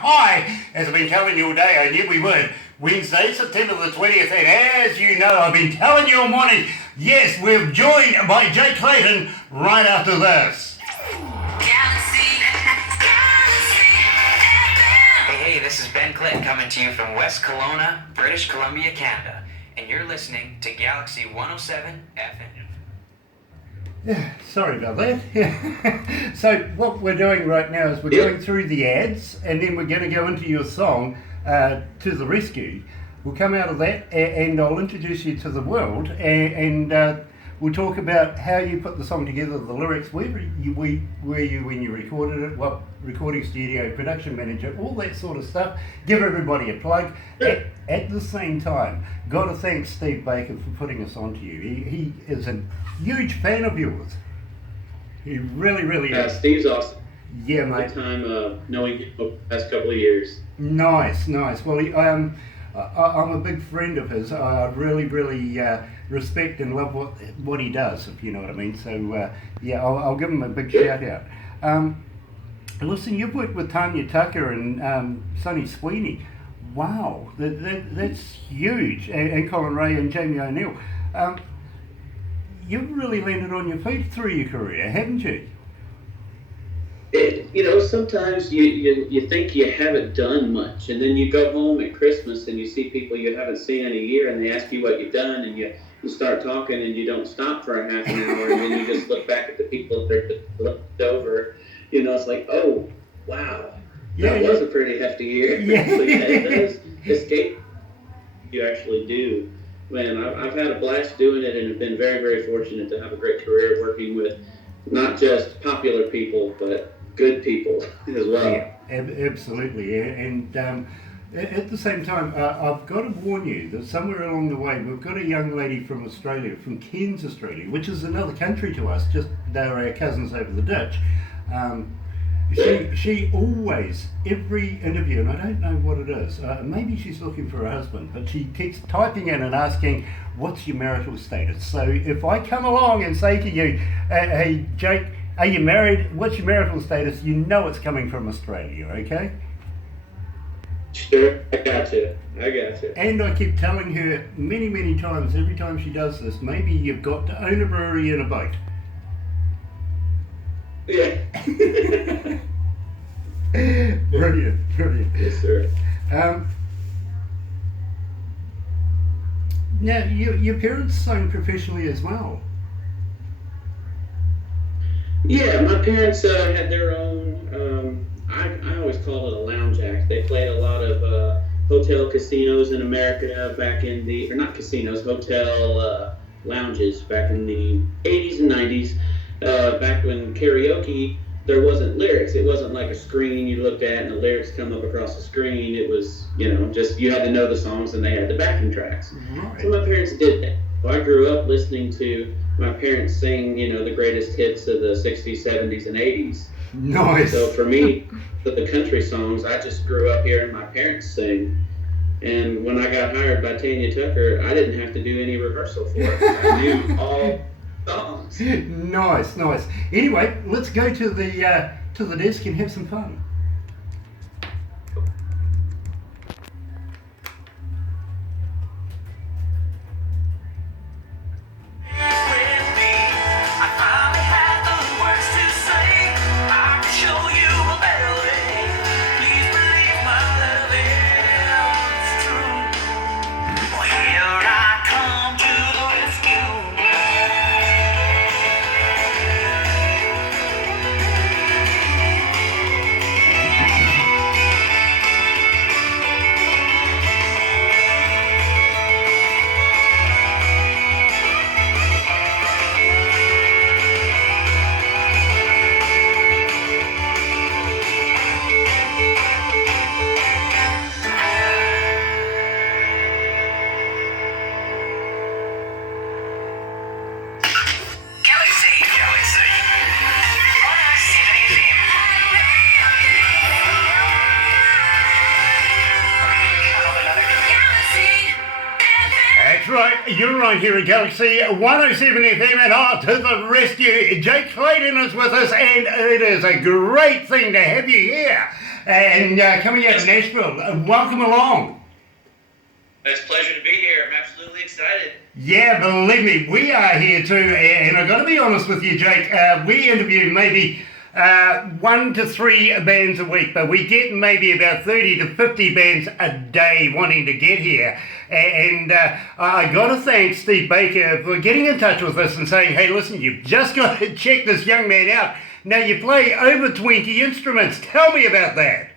Hi, as I've been telling you all day, I knew we would. Wednesday, September the 20th, and as you know, I've been telling you all morning, yes, we're joined by Jake Clayton right after this. Hey, this is Ben Clayton coming to you from West Kelowna, British Columbia, Canada, and you're listening to Galaxy 107 FM. Yeah, sorry about that. So what we're doing right now is we're going through the ads, and then we're going to go into your song, To the Rescue. We'll come out of that, and I'll introduce you to the world, and we'll talk about how you put the song together, the lyrics, where you when you recorded it, what recording studio, production manager, all that sort of stuff. Give everybody a plug. At the same time, got to thank Steve Baker for putting us onto you. He is a huge fan of yours. He really is. Steve's awesome. Yeah, mate. Good time knowing him the past couple of years. Nice. Well, I'm a big friend of his. I really respect and love what he does, if you know what I mean. So, yeah, I'll give him a big shout out. Listen, you've worked with Tanya Tucker and Sonny Sweeney. Wow, that's huge. And Colin Ray and Jamie O'Neill. You've really landed on your feet through your career, haven't you? Sometimes you think you haven't done much, and then you go home at Christmas and you see people you haven't seen in a year, and they ask you what you've done, and you start talking, and you don't stop for a half an hour, and then you just look back at the people that are looked over. It's like, oh, wow, that was a pretty hefty year. Yeah. So it does escape you actually do. Man, I've had a blast doing it, and have been very fortunate to have a great career working with not just popular people, but good people as well. Yeah, absolutely. And at the same time, I've got to warn you that somewhere along the way, we've got a young lady from Australia, from Cairns, Australia, which is another country to us, just they're our cousins over the ditch. She always, every interview, and I don't know what it is, maybe she's looking for a husband, but she keeps typing in and asking, what's your marital status? So if I come along and say to you, hey Jake, are you married? What's your marital status? You know it's coming from Australia, okay? Sure, I got you. And I keep telling her many times, every time she does this, maybe you've got to own a brewery and a boat. Yeah. Brilliant. Yes, sir. Now, your parents sung professionally as well. Yeah, my parents had their own, I always call it a lounge act. They played a lot of hotel casinos in America back in or not casinos, hotel lounges back in the 80s and 90s. Back when karaoke, there wasn't lyrics. It wasn't like a screen you looked at and the lyrics come up across the screen. It was, just you had to know the songs and they had the backing tracks. Right. So my parents did that. Well, I grew up listening to my parents sing, the greatest hits of the 60s, 70s, and 80s. Nice. So for me, the country songs, I just grew up hearing my parents sing. And when I got hired by Tanya Tucker, I didn't have to do any rehearsal for it. I knew all songs. Nice. Anyway, let's go to the desk and have some fun. You're right here at Galaxy 107 FM, and to the rescue, Jake Clayton is with us, and it is a great thing to have you here. and coming out of Nashville. Welcome along. It's a pleasure to be here. I'm absolutely excited. Yeah, believe me, we are here too, and I've got to be honest with you, Jake, we interview maybe 1 to 3 bands a week, but we get maybe about 30 to 50 bands a day wanting to get here. And I got to thank Steve Baker for getting in touch with us and saying, hey, listen, you've just got to check this young man out. Now, you play over 20 instruments. Tell me about that.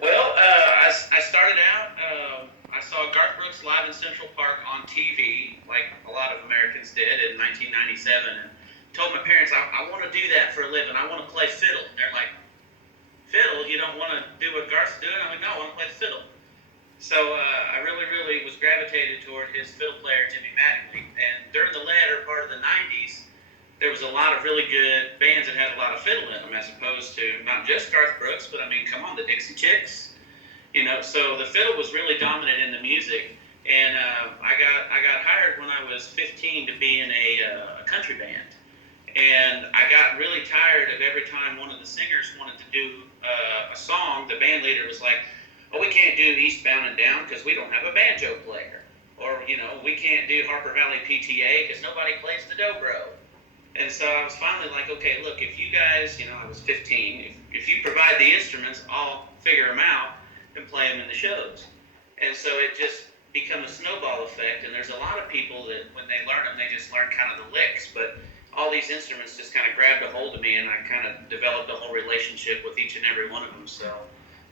Well, I started out, I saw Garth Brooks live in Central Park on TV, like a lot of Americans did in 1997, and told my parents, I want to do that for a living. I want to play fiddle. And they're like, fiddle? You don't want to do what Garth's doing? I'm like, no, I want to play fiddle. So I really was gravitated toward his fiddle player, Jimmy Mattingly. And during the latter part of the 90s, there was a lot of really good bands that had a lot of fiddle in them, as opposed to not just Garth Brooks, but I mean, come on, the Dixie Chicks. You know, so the fiddle was really dominant in the music. And I got hired when I was 15 to be in a country band. And I got really tired of every time one of the singers wanted to do a song, the band leader was like, oh, we can't do Eastbound and Down because we don't have a banjo player. Or, you know, we can't do Harper Valley PTA because nobody plays the dobro. And so I was finally like, okay, look, if you guys, you know, I was 15, if you provide the instruments, I'll figure them out and play them in the shows. And so it just become a snowball effect. And there's a lot of people that when they learn them, they just learn kind of the licks. But all these instruments just kind of grabbed a hold of me, and I kind of developed a whole relationship with each and every one of them. So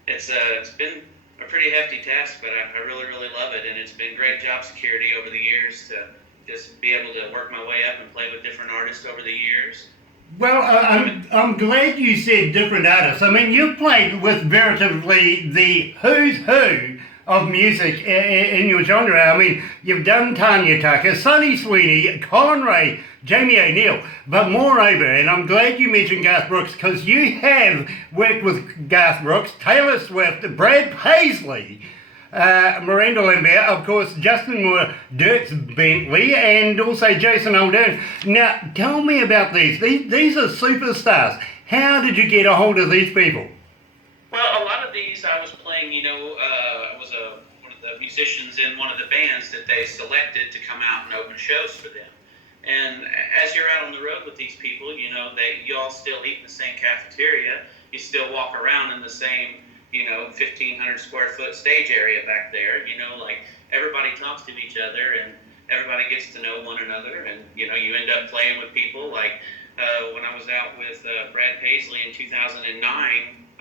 it's been a pretty hefty task, but I really love it, and it's been great job security over the years to just be able to work my way up and play with different artists over the years. Well, I'm glad you said different artists. I mean, you've played with veritably the who's who of music in your genre. I mean, you've done Tanya Tucker, Sonny Sweeney, Colin Ray, Jamie O'Neill, but moreover, and I'm glad you mentioned Garth Brooks, because you have worked with Garth Brooks, Taylor Swift, Brad Paisley, Miranda Lambert, of course, Justin Moore, Dirk Bentley, and also Jason Aldean. Now, tell me about these. These are superstars. How did you get a hold of these people? Well, a lot of these I was playing, you know, I was one of the musicians in one of the bands that they selected to come out and open shows for them. And as you're out on the road with these people, you know, you all still eat in the same cafeteria. You still walk around in the same, you know, 1,500 square foot stage area back there. You know, like everybody talks to each other and everybody gets to know one another. And, you know, you end up playing with people. Like when I was out with Brad Paisley in 2009,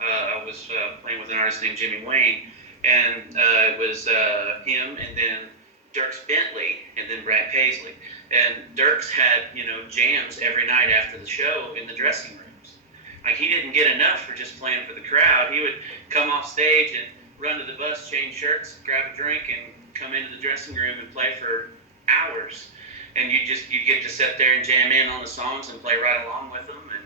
I was playing with an artist named Jimmy Wayne. And it was him and then Dirk Bentley and then Brad Paisley. And Dirk's had, you know, jams every night after the show in the dressing rooms. Like, he didn't get enough for just playing for the crowd. He would come off stage and run to the bus, change shirts, grab a drink, and come into the dressing room and play for hours. And you get to sit there and jam in on the songs and play right along with them. And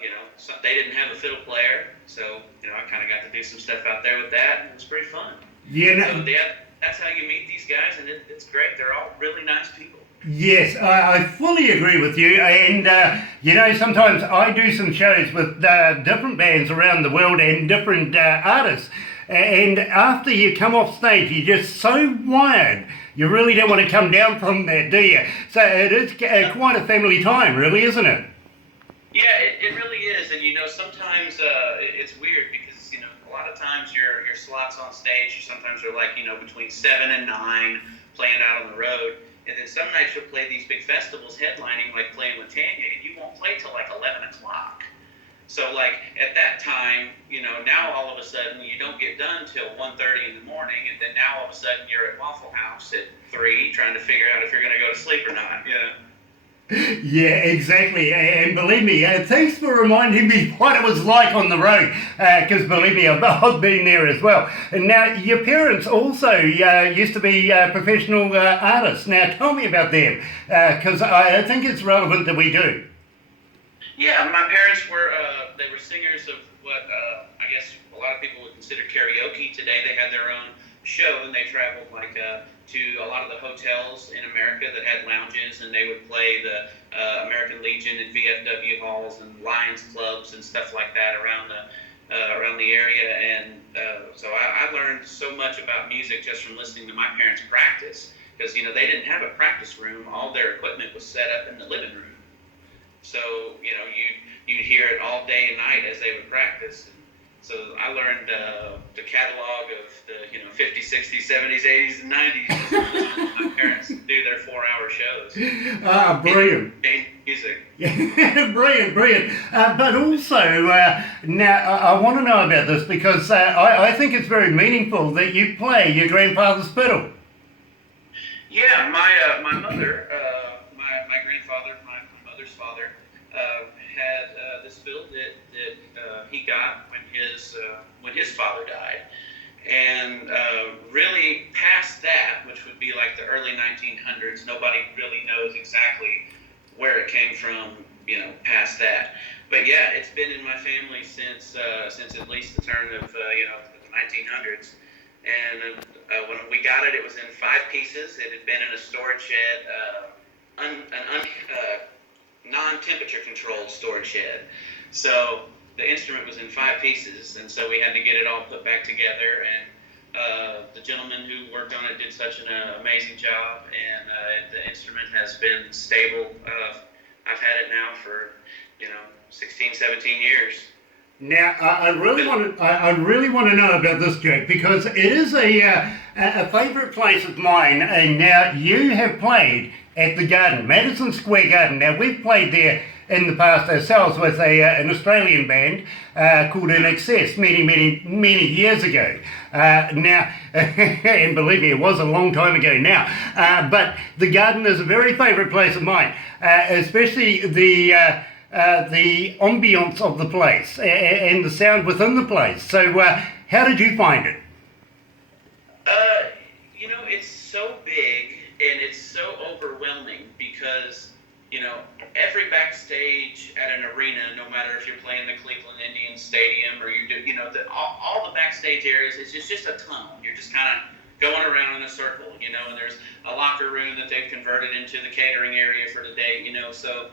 you know, they didn't have a fiddle player, so, you know, I kind of got to do some stuff out there with that, and it was pretty fun. Yeah, no. So that's how you meet these guys, and it's great. They're all really nice people. Yes, I fully agree with you, and you know, sometimes I do some shows with different bands around the world and different artists, and after you come off stage, you're just so wired, you really don't want to come down from that, do you? So it is quite a family time, really, isn't it? Yeah, it really is, and you know, sometimes it's weird because, you know, a lot of times your slots on stage sometimes are like, you know, between 7 and 9, playing out on the road. And then some nights you'll play these big festivals headlining, like playing with Tanya, and you won't play till like 11 o'clock. So like at that time, you know, now all of a sudden you don't get done till 1:30 in the morning, and then now all of a sudden you're at Waffle House at 3 trying to figure out if you're going to go to sleep or not, you know. Yeah, exactly, and believe me, thanks for reminding me what it was like on the road, because believe me, I've been there as well. And now, your parents also used to be professional artists. Now, tell me about them, because I think it's relevant that we do. Yeah, my parents were, they were singers of what I guess a lot of people would consider karaoke today. They had their own show, and they traveled like to a lot of the hotels in America that had lounges, and they would play the American Legion and VFW halls and Lions clubs and stuff like that around around the area, and so I learned so much about music just from listening to my parents practice, because they didn't have a practice room. All their equipment was set up in the living room, so you'd hear it all day and night as they would practice. So I learned the catalog of the 50s, 60s, 70s, 80s, and 90s. Just my parents do their 4-hour shows. Brilliant. Music. Brilliant. But also, now I want to know about this because I think it's very meaningful that you play your grandfather's fiddle. Yeah, my mother, my grandfather, my mother's father, had this fiddle that he got when his father died, and really past that, which would be like the early 1900s, nobody really knows exactly where it came from, past that. But yeah, it's been in my family since at least the turn of the 1900s. And when we got it, it was in 5 pieces. It had been in a storage shed, non-temperature controlled storage shed. So the instrument was in 5 pieces, and so we had to get it all put back together. And the gentleman who worked on it did such an amazing job, and the instrument has been stable. I've had it now for 16, 17 years. Now, I really want to know about this, Jake, because it is a favourite place of mine. And now you have played at the Garden, Madison Square Garden. Now we've played there in the past ourselves with an Australian band called In Excess many years ago. Now, and believe me, it was a long time ago now. But the Garden is a very favourite place of mine, especially the ambience of the place and the sound within the place. So how did you find it? It's so big and it's so overwhelming because, every backstage at an arena, no matter if you're playing the Cleveland Indians Stadium or you do, all the backstage areas, it's just a tunnel. You're just kind of going around in a circle, and there's a locker room that they've converted into the catering area for the day, so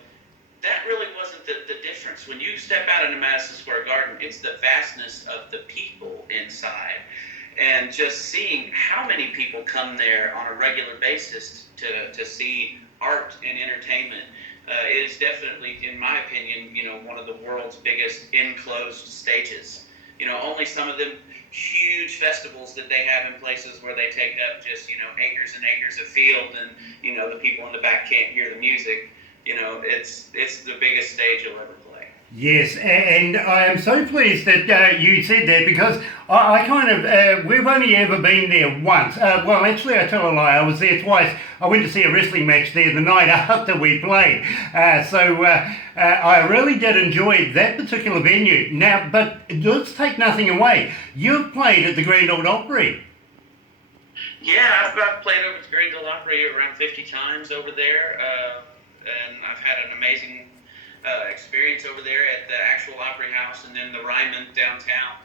that really wasn't the difference. When you step out into Madison Square Garden, it's the vastness of the people inside. And just seeing how many people come there on a regular basis to see art and entertainment is definitely, in my opinion, one of the world's biggest enclosed stages. Only some of them huge festivals that they have in places where they take up just, acres and acres of field, and, the people in the back can't hear the music. It's the biggest stage you'll ever play. Yes, and I am so pleased that you said that, because I kind of, we've only ever been there once. Well, actually, I tell a lie, I was there twice. I went to see a wrestling match there the night after we played. So I really did enjoy that particular venue. Now, but let's take nothing away. You've played at the Grand Ole Opry. Yeah, I've played over at the Grand Ole Opry around 50 times over there. And I've had an amazing experience over there at the actual Opry House, and then the Ryman downtown.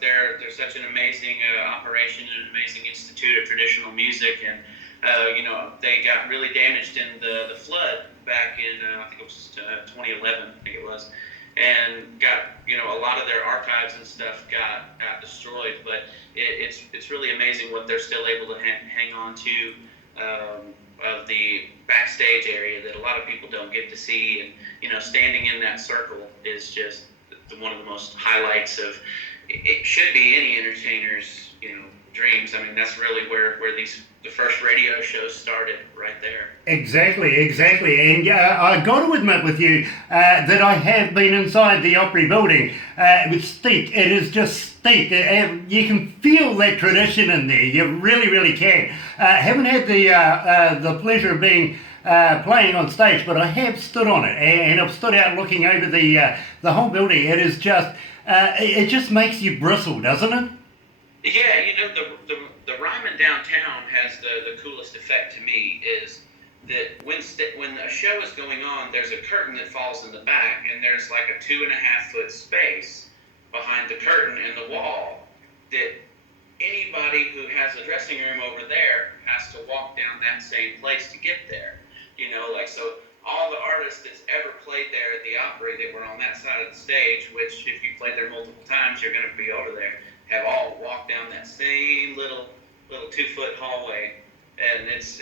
They're such an amazing operation and an amazing institute of traditional music, and they got really damaged in the flood back in I think it was 2011, I think it was, and got a lot of their archives and stuff got destroyed. But it's really amazing what they're still able to hang on to. Of the backstage area that a lot of people don't get to see, and standing in that circle is just one of the most highlights of it should be any entertainer's dreams. I mean, that's really where the first radio shows started, right there. Exactly, and I got to admit with you that I have been inside the Opry building. It's steeped. It is just steeped. You can feel that tradition in there. You really can. Haven't had the pleasure of being playing on stage, but I have stood on it, and I've stood out looking over the whole building. It is just it just makes you bristle, doesn't it? Yeah, the Ryman downtown has the coolest effect to me is that when a show is going on, there's a curtain that falls in the back, and there's like a 2.5-foot space behind the curtain and the wall that anybody who has a dressing room over there has to walk down that same place to get there. So all the artists that's ever played there at the Opry that were on that side of the stage, which if you played there multiple times, you're going to be over there, have all walked down that same little 2-foot hallway, and it's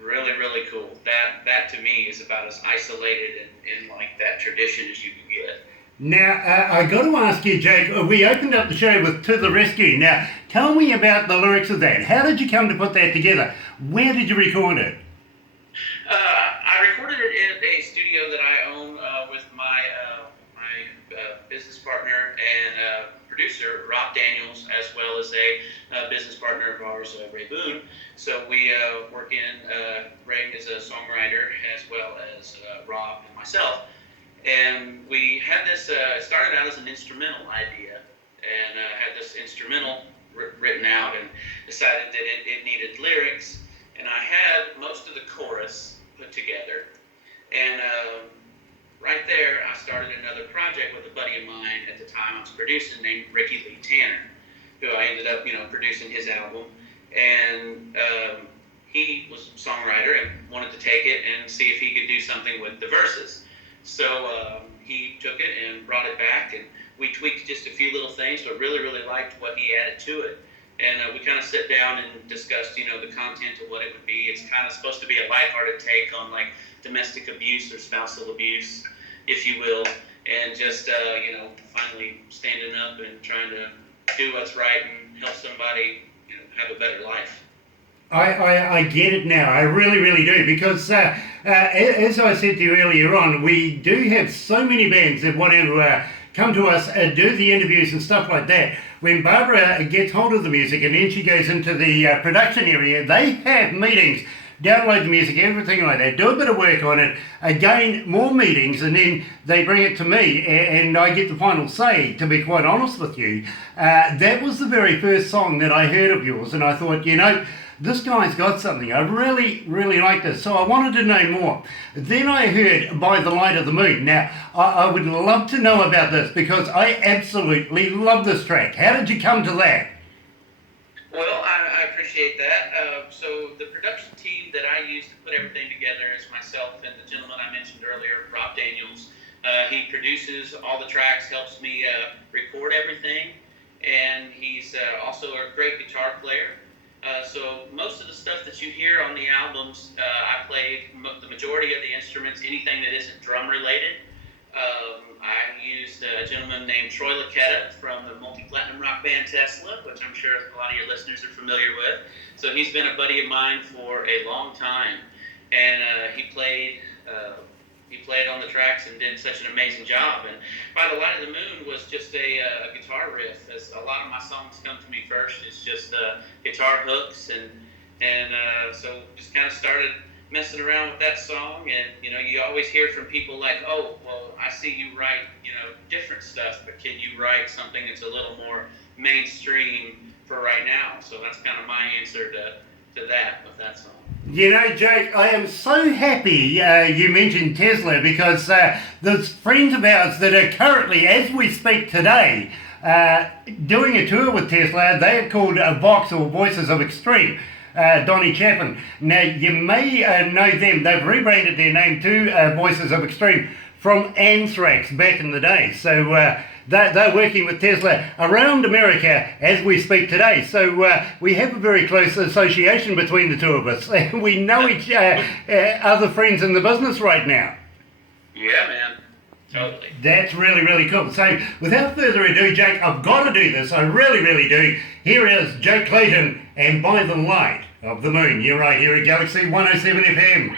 really, really cool. That to me is about as isolated and like that tradition as you can get. Now, I got to ask you, Jake, we opened up the show with To the Rescue. Now, tell me about the lyrics of that. How did you come to put that together? Where did you record it? I recorded it in a studio that I own with my business partner and producer, Rob Daniels, as well as a business partner of ours, Ray Boone. So we work in, Ray is a songwriter as well as Rob and myself. And we had this, it started out as an instrumental idea, and had this instrumental written out and decided that it needed lyrics. And I had most of the chorus put together. And right there, I started another project with a buddy of mine at the time I was producing named Ricky Lee Tanner, who I ended up, producing his album. And he was a songwriter and wanted to take it and see if he could do something with the verses. So he took it and brought it back, and we tweaked just a few little things, but really, really liked what he added to it. And we kind of sat down and discussed, the content of what it would be. It's kind of supposed to be a lighthearted take on like domestic abuse or spousal abuse, if you will, and just, finally standing up and trying to do what's right and help somebody, have a better life. I get it now. I really, really do, because as I said to you earlier on, we do have so many bands that want to come to us and do the interviews and stuff like that. When Barbara gets hold of the music and then she goes into the production area, they have meetings, download the music, everything like that, do a bit of work on it, again, more meetings, and then they bring it to me and I get the final say, to be quite honest with you. That was the very first song that I heard of yours, and I thought, this guy's got something. I really, really like this. So I wanted to know more. Then I heard By the Light of the Moon. Now, I would love to know about this, because I absolutely love this track. How did you come to that? Well, I appreciate that. So the production team that I use to put everything together is myself and the gentleman I mentioned earlier, Rob Daniels. He produces all the tracks, helps me record everything, and he's also a great guitar player. So most of the stuff that you hear on the albums, I played the majority of the instruments, anything that isn't drum related. I used a gentleman named Troy Laquetta from the multi-platinum rock band Tesla, which I'm sure a lot of your listeners are familiar with. So he's been a buddy of mine for a long time, and he played on the tracks and did such an amazing job. And By the Light of the Moon was just a guitar riff, as a lot of my songs come to me first. It's just guitar hooks, and so just kind of started messing around with that song. And you always hear from people like, oh, well, I see you write different stuff, but can you write something that's a little more mainstream for right now? So that's kind of my answer to that with that song. Jake, I am so happy you mentioned Tesla, because there's friends of ours that are currently, as we speak today, doing a tour with Tesla. They are called Vox, or Voices of Extreme. Donnie Chapin. Now, you may know them. They've rebranded their name to Voices of Extreme from Anthrax back in the day. So they're working with Tesla around America as we speak today. So we have a very close association between the two of us. We know each other friends in the business right now. Yeah, man. Totally. That's really, really cool. So without further ado, Jake, I've got to do this. I really, really do. Here is Jake Clayton and By the Light of the Moon. You're right here at Galaxy 107 FM.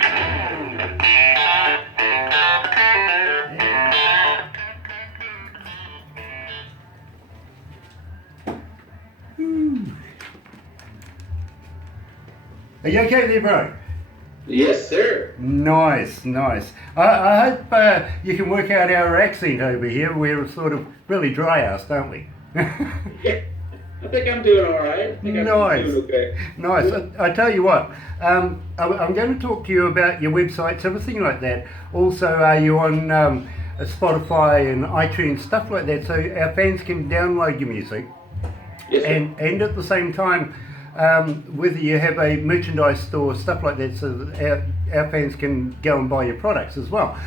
Are you okay there, bro? Yes, sir. Nice. I hope you can work out our accent over here. We're sort of really dry-assed, aren't we? Yeah, I think I'm doing all right. I think I'm doing okay. Nice. I tell you what, I'm going to talk to you about your websites, everything like that. Also, are you on Spotify and iTunes, stuff like that, so our fans can download your music? Yes, sir. And at the same time, whether you have a merchandise store, stuff like that, so that our fans can go and buy your products as well.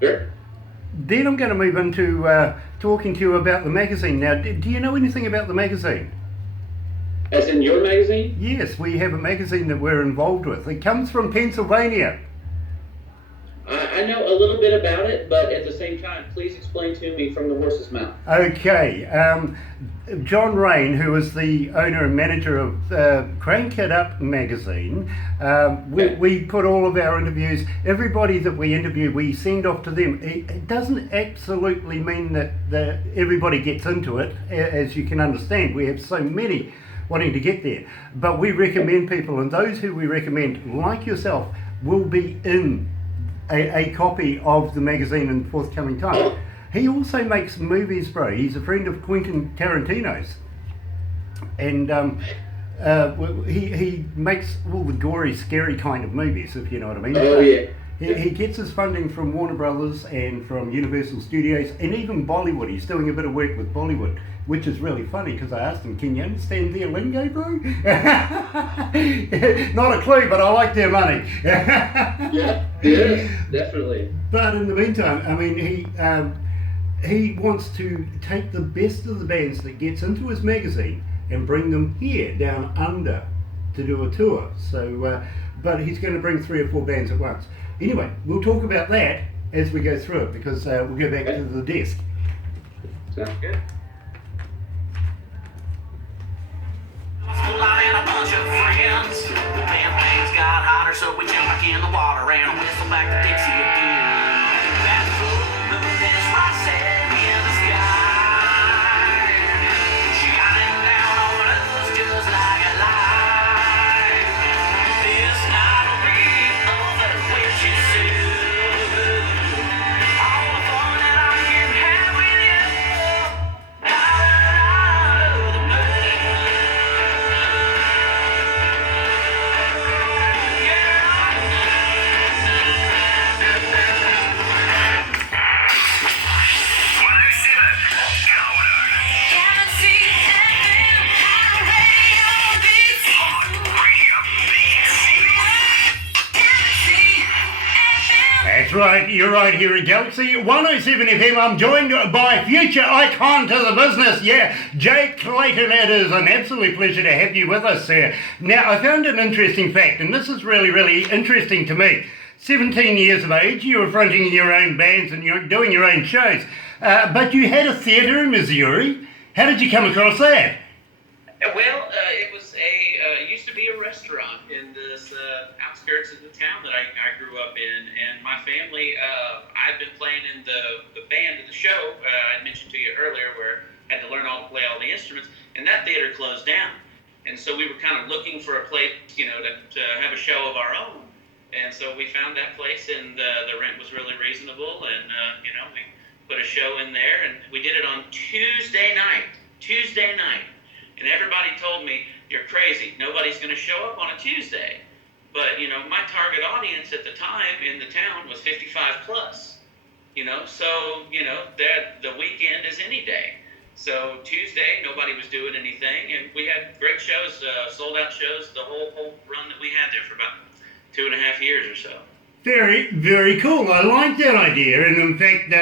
Sure. Then I'm going to move into talking to you about the magazine. Now, do you know anything about the magazine? As in your magazine? Yes, we have a magazine that we're involved with. It comes from Pennsylvania. I know a little bit about it, but at the same time, please explain to me from the horse's mouth. Okay. John Rain, who is the owner and manager of Crank It Up magazine, we put all of our interviews, everybody that we interview, we send off to them. It doesn't absolutely mean that everybody gets into it, as you can understand. We have so many wanting to get there. But we recommend people, and those who we recommend, like yourself, will be in a copy of the magazine in forthcoming time. He also makes movies, bro. He's a friend of Quentin Tarantino's, and he makes all the gory, scary kind of movies, if you know what I mean. Oh yeah. He gets his funding from Warner Brothers and from Universal Studios and even Bollywood. He's doing a bit of work with Bollywood, which is really funny because I asked him, can you understand their lingo, bro? Not a clue, but I like their money. Yeah, definitely. But in the meantime, I mean, he wants to take the best of the bands that gets into his magazine and bring them here, down under, to do a tour. So, but he's going to bring 3 or 4 bands at once. Anyway, we'll talk about that as we go through it because we'll go back to the desk. Sounds good. And a bunch of friends. Then things got hotter, so we jumped back in the water and whistled back to Dixie again. That full moon is rising in the sky, shining down on us just like a light. This night will be over when she's soon. All the fun that I can have with you, out of the moon. That's right, you're right here at Galaxy 107 FM. I'm joined by future icon to the business, Jake Clayton. It is an absolute pleasure to have you with us, sir. Now, I found an interesting fact, and this is really, really interesting to me. 17 years of age, you were fronting your own bands and you're doing your own shows, but you had a theatre in Missouri. How did you come across that? Well, it used to be a restaurant in this outskirts of the town that I grew up in, and my family, I'd been playing in the band of the show, I mentioned to you earlier, where I had to learn how to play all the instruments, and that theater closed down. And so we were kind of looking for a place, to have a show of our own. And so we found that place, and the rent was really reasonable, and, we put a show in there, and we did it on Tuesday night. And everybody told me, you're crazy. Nobody's going to show up on a Tuesday. But, my target audience at the time in the town was 55 plus. So, the weekend is any day. So Tuesday, nobody was doing anything, and we had great shows, sold out shows, the whole run that we had there for about 2.5 years or so. Very, very cool. I like that idea, and in fact,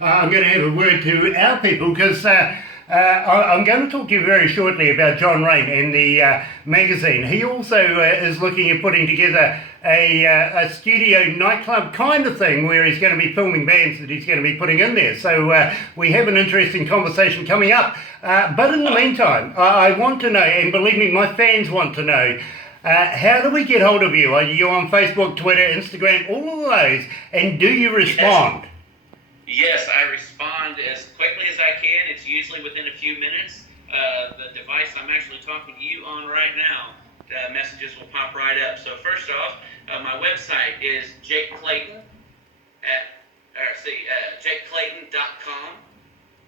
I'm going to have a word to our people because I'm going to talk to you very shortly about John Rain and the magazine. He also is looking at putting together a studio nightclub kind of thing where he's going to be filming bands that he's going to be putting in there. So we have an interesting conversation coming up. But in the meantime, I want to know, and believe me, my fans want to know, how do we get hold of you? Are you on Facebook, Twitter, Instagram, all of those? And do you respond? Yes, I respond as quickly as I can. It's usually within a few minutes. The device I'm actually talking to you on right now, messages will pop right up. So first off, my website is Jake Clayton JakeClayton.com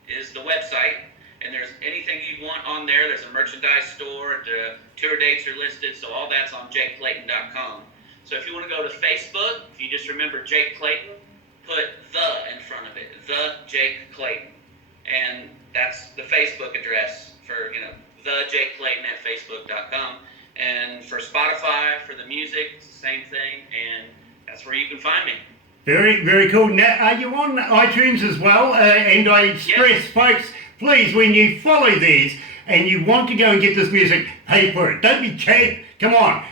is the website. And there's anything you want on there. There's a merchandise store. The tour dates are listed, so all that's on JakeClayton.com. So if you want to go to Facebook, if you just remember Jake Clayton, put the in front of it, the Jake Clayton. And that's the Facebook address for, the Jake Clayton at Facebook.com. And for Spotify, for the music, it's the same thing, and that's where you can find me. Very, very cool. Now, are you on iTunes as well? And I stress, folks, please, when you follow these and you want to go and get this music, pay for it. Don't be cheap. Come on.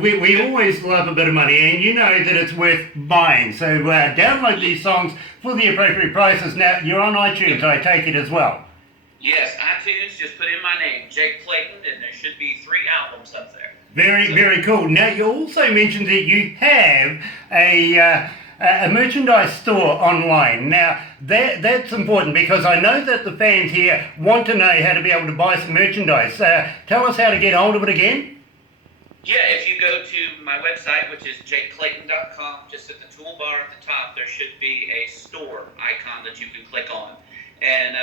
We always love a bit of money, and you know that it's worth buying. So download these songs for the appropriate prices. Now, you're on iTunes, I take it as well. Yes, iTunes, just put in my name, Jake Clayton, and there should be 3 albums up there. Very, very cool. Now, you also mentioned that you have a merchandise store online. Now, that's important because I know that the fans here want to know how to be able to buy some merchandise. Tell us how to get hold of it again. Yeah, if you go to my website, which is jakeclayton.com, just at the toolbar at the top, there should be a store icon that you can click on. And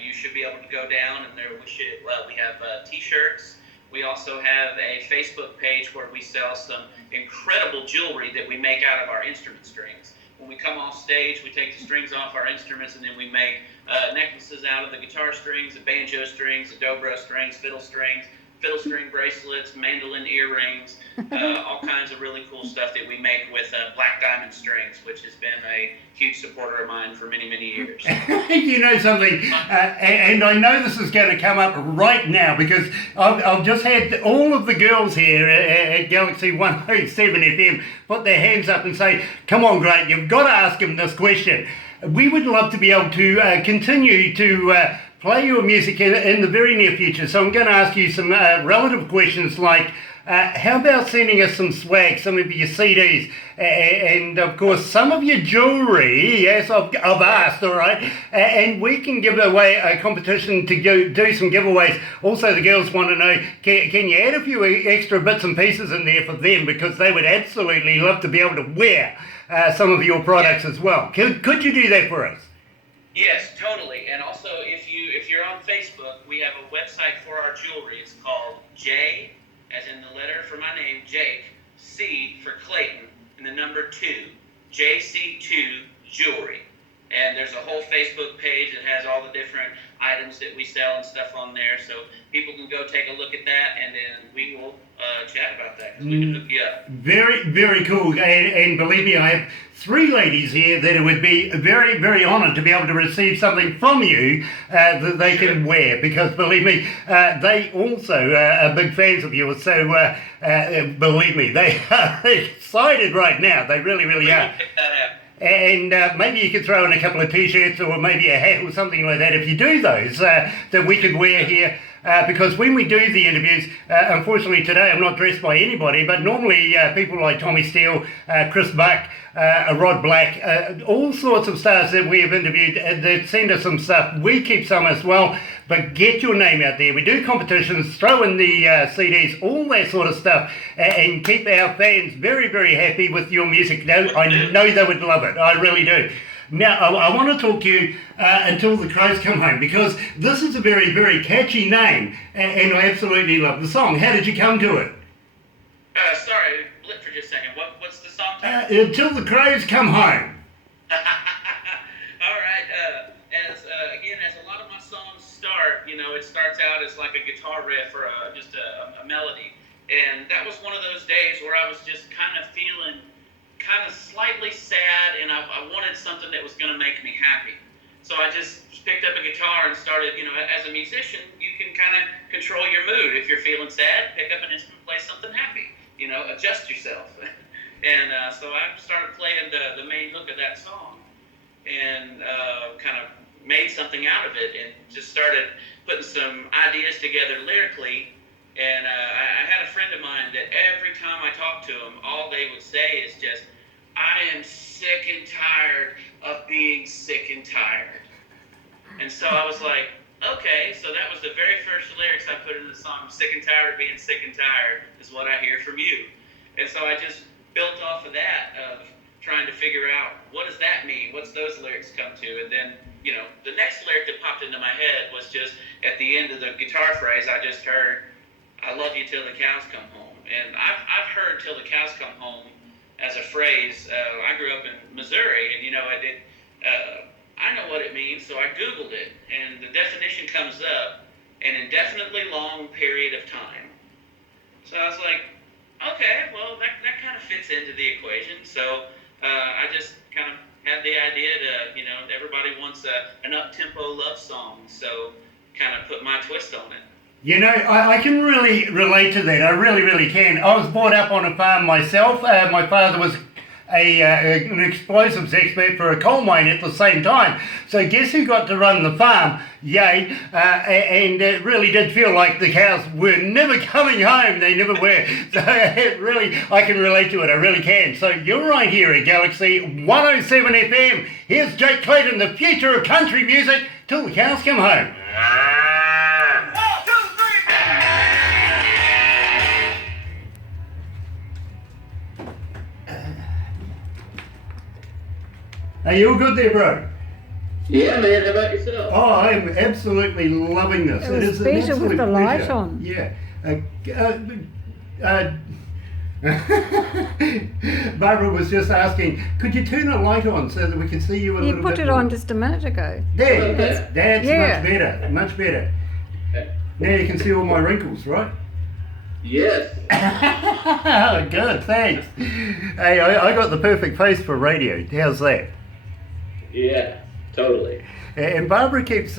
you should be able to go down, and there we have T-shirts. We also have a Facebook page where we sell some incredible jewelry that we make out of our instrument strings. When we come off stage, we take the strings off our instruments, and then we make necklaces out of the guitar strings, the banjo strings, the dobro strings, fiddle string bracelets, mandolin earrings, all kinds of really cool stuff that we make with black diamond strings, which has been a huge supporter of mine for many, many years. You know something, and I know this is going to come up right now because I've just had all of the girls here at Galaxy 107 FM put their hands up and say, come on, Grant, you've got to ask him this question. We would love to be able to continue to play your music in the very near future. So I'm going to ask you some relative questions like, how about sending us some swag, some of your CDs, and of course some of your jewelry? Yes, I've asked, all right? And we can give away a competition to do some giveaways. Also, the girls want to know, can you add a few extra bits and pieces in there for them, because they would absolutely love to be able to wear some of your products as well. Could you do that for us? Yes, totally. And also, if you're on Facebook, we have a website for our jewelry. It's called J, as in the letter for my name, Jake, C for Clayton, and the number 2, JC2 Jewelry. And there's a whole Facebook page that has all the different items that we sell and stuff on there, so people can go take a look at that, and then we will chat about that, because we can hook you up. Very, very cool. And believe me, I have 3 ladies here that it would be very, very honoured to be able to receive something from you that they can wear, because believe me, they also are big fans of yours, so believe me, they are excited right now. They really, really are. Pick that up. And maybe you could throw in a couple of T-shirts or maybe a hat or something like that if you do those that we could wear here. Because when we do the interviews, unfortunately today I'm not dressed by anybody, but normally people like Tommy Steele, Chris Buck, Rod Black, all sorts of stars that we have interviewed that send us some stuff. We keep some as well, but get your name out there. We do competitions, throw in the CDs, all that sort of stuff, and keep our fans very, very happy with your music. I know they would love it. I really do. Now, I want to talk to you Until the Crows Come Home, because this is a very, very catchy name, and I absolutely love the song. How did you come to it? Sorry, blip for just a second. What's the song title? Until the Crows Come Home. All right. As a lot of my songs start, it starts out as like a guitar riff or just a melody. And that was one of those days where I was just kind of feeling kind of slightly sad, and I wanted something that was going to make me happy. So I just picked up a guitar and started, as a musician, you can kind of control your mood. If you're feeling sad, pick up an instrument, play something happy, adjust yourself. And so I started playing the main hook of that song and kind of made something out of it and just started putting some ideas together lyrically. And I had a friend of mine that every time I talked to him, all they would say is just, I am sick and tired of being sick and tired. And so I was like, okay, so that was the very first lyrics I put in the song, sick and tired of being sick and tired is what I hear from you. And so I just built off of that, of trying to figure out, what does that mean? What's those lyrics come to? And then, the next lyric that popped into my head was just, at the end of the guitar phrase, I just heard, I love you till the cows come home. And I've heard till the cows come home as a phrase. I grew up in Missouri, and I know what it means, so I Googled it, and the definition comes up, an indefinitely long period of time. So I was like, okay, well, that kind of fits into the equation. So I just kind of had the idea to, everybody wants an up-tempo love song. So kind of put my twist on it. I can really relate to that. I really, really can. I was brought up on a farm myself. My father was an explosives expert for a coal mine at the same time. So guess who got to run the farm? Yay. And it really did feel like the cows were never coming home. They never were. So I can relate to it. I really can. So you're right here at Galaxy 107 FM. Here's Jake Clayton, the future of country music, till the cows come home. Are you all good there, bro? Yeah, man. How about yourself? Oh, I am absolutely loving this. It was is an special with absolute the light pleasure. on. Yeah. Barbara was just asking, could you turn a light on so that we can see you a little bit? You put it on just a minute ago. There, Okay. that's Yeah. much better. Okay. Now you can see all my wrinkles, right? Yes. Good, thanks. Hey, I got the perfect face for radio. How's that? Yeah. Totally. And Barbara keeps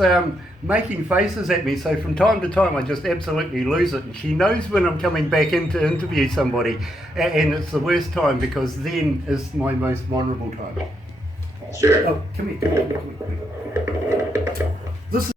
making faces at me, so from time to time I just absolutely lose it. And she knows when I'm coming back in to interview somebody, and it's the worst time because then is my most vulnerable time. Sure. Oh, come here. This is